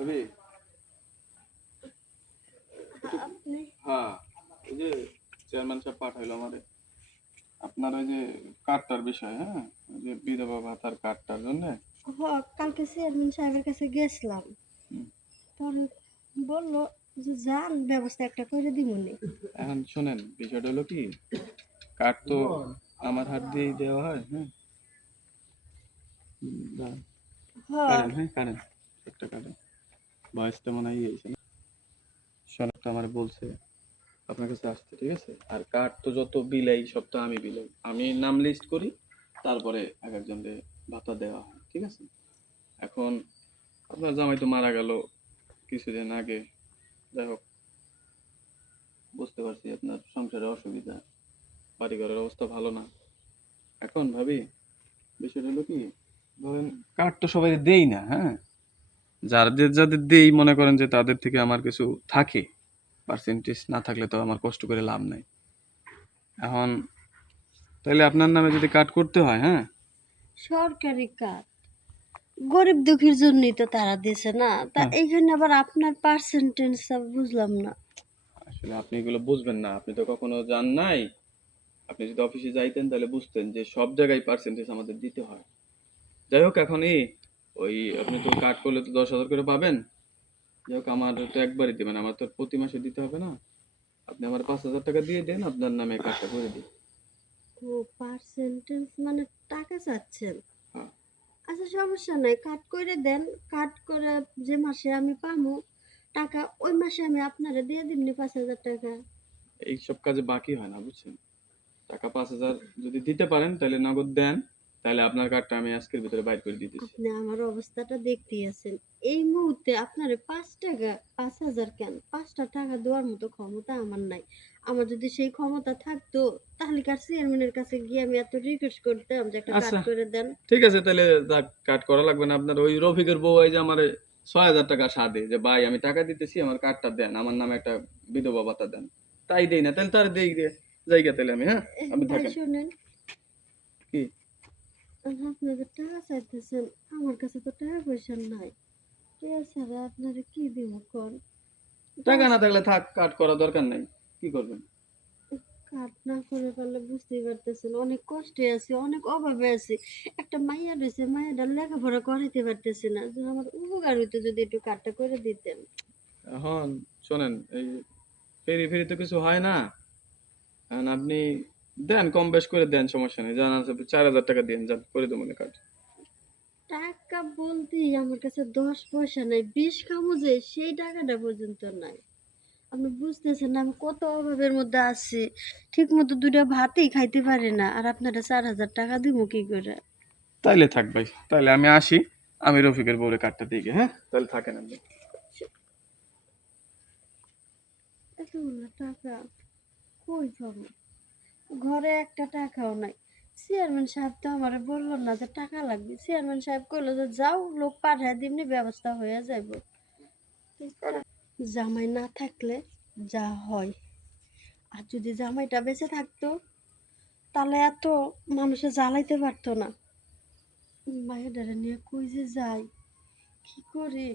ভাবি হ্যাঁ, এই যে চেয়ারম্যান সাহেব পাঠাইলো আমারে আপনার ওই যে কার্ডটার বিষয়, হ্যাঁ, ওই যে বিধবা ভাতার কার্ডটার জন্য। কালকে চেয়ারম্যান সাহেবের কাছে গেছিলাম, পরে বললো যে যান ব্যবস্থা একটা করে দিমুনি। এখন শোনেন, বিষয়টা হলো কি, কার্ড তো আমার হাত দিয়েই দেওয়া হয়। হ্যাঁ, কারেন, হ্যাঁ কারেন, একটা কারেন, বয়সটা মনে হয় হয়েছে না। শোনেন, আমার বলছে আপনার কাছে আসতে, ঠিক আছে? আর কার্ড তো যত বিলাই সব তো আমি বিলাই, আমি নাম লিস্ট করি, তারপরে এক একজনকে ভাতা দেওয়া হয়, ঠিক আছে? এখন আপনার জামাই তো মারা গেল কিছুদিন আগে, যাই হোক, বুঝতে পারছি আপনার সংসারে অসুবিধা, বাড়ি ঘরের অবস্থা ভালো না। এখন ভাবি বিষয়টা হলো কি, ধরেন কার্ড তো সবাই দেই না, হ্যাঁ, যাদের যাদের দেই মনে করেন যে তাদের থেকে আমার কিছু থাকে, পার্সেন্টেজ না থাকলে তো আমার কষ্ট করে লাভ নাই। এখন তাহলে আপনার নামে যদি কার্ড করতে হয়, হ্যাঁ, সরকারি কাজ গরিব দুঃখীর জন্যই তো তারা দিছে না, তা হ্যাঁ, এইখানে আবার আপনার পার্সেন্টেজ বুঝলাম না। আসলে আপনি এগুলো বুঝবেন না, আপনি তো কখনো যান নাই। আপনি যদি অফিসে যাইতেন তাহলে বুঝতেন যে সব জায়গায় পার্সেন্টেজ আমাদের দিতে হয়। যাই হোক, এখন ওই আপনি তো কার্ড করলে তো 10,000 করে পাবেন। যাই হোক, আমার তো একবারই দিবেন, আমার তো প্রতি মাসে দিতে হবে না। আপনি আমার 5,000 টাকা দিয়ে দেন, আপনার নামে কার্ডটা করে দিই। ও, পার্সেন্টেজ মানে টাকা চাচ্ছেন? হ্যাঁ, আচ্ছা, সমস্যা নাই, কাট করে দেন। কাট করে যে মাসে আমি পামু টাকা, ওই মাসে আমি আপনারে দিয়ে দিমনি 5,000 টাকা। এইসব কাজে বাকি হয় না, বুঝছেন? টাকা 5,000 যদি দিতে পারেন তাহলে নগদ দেন, তাহলে আপনার কার্ডটা আমি আজকের ভিতরে বাইর করে দিতেছি। আপনি আমার অবস্থাটা দেখতেই আছেন, এই মুহূর্তে আপনারে 5 টাকা, 5,000 কেন, 5টা টাকা দেওয়ার মতো ক্ষমতা আমার নাই। আমার যদি সেই ক্ষমতা থাকতো, তাহলে কার চেয়ারম্যানের কাছে গিয়ে আমি এত রিকোয়েস্ট করতাম যে একটা কাট আচ্ছা, করে দেন। ঠিক আছে, তাহলে কার্ড করা লাগবে না আপনার। ওই রফিকের বউ এই যে আমার 6,000 টাকা সাদে যে ভাই আমি টাকা দিতেছি, আমার কার্ডটা দেন, আমার নামে একটা বিধবা ভাতা দেন। তাই দেই না, তাহলে তার দেই জায়গা, তাহলে আমি, হ্যাঁ, আপনি ভাই থাকেন। শোনেন, কি আপনাদের টাকা চাইতেছেন, আমার কাছে তো টাকা পয়সা নাই। ঠিক আছে, আপনারে কি দিব কোন? টাকা দশ না থাকলে থাক, কার্ড করা দরকার নাই, কি করবেন? কাট না করে পারলে বুঝতেই পারতেছেন, অনেক কষ্টে আছি, অনেক অভাবে আছি। একটা মাইয়া রয়েছে, মাইয়াটা লেখাপড়া করাইতে পারতেছি না, যদি আমার উপকার হইতো যদি একটু কাটটা করে দিতেন। এখন শোনেন, এই ফেরি ফেরি তো কিছু হয় না। এখন আপনি দেন, কম বেশ করে দেন, সমস্যা নেই, জানা আছে 4,000 টাকা দিন, যান করে দেবো না কার্ড। টাকা বলতেই আমার কাছে 10 পয়সা নাই, বিষ খামু যে সেই টাকাটা পর্যন্ত নাই। আপনি বুঝতেছেন না আমি কত অভাবের মধ্যে আছি, ঠিক মতো দুটা ভাতই খাইতে পারি না, আর আপনারা 4,000 টাকা দিব কি করে? তাইলে থাক ভাই, তাইলে আমি আসি, আমি রফিকের বউরে কার্ডটা দিয়ে গিয়ে, হ্যাঁ, তাহলে থাকেন আপনি। এতগুলো টাকা কই পাবো? ঘরে একটা টাকাও নাই। চেয়ারম্যান সাহেব তো আমারে বললো না যে টাকা লাগবে, চেয়ারম্যান সাহেব কইলো যে যাও লোক পাঠায় দিমনি, ব্যবস্থা হয়ে যাইব। জামাই না থাকলে যা হয়, আর যদি জামাইটা বেঁচে থাকতো তাহলে এত মানুষে জ্বালাইতে পারতো না। মায়ের নিয়ে কই যে যাই, কি করি?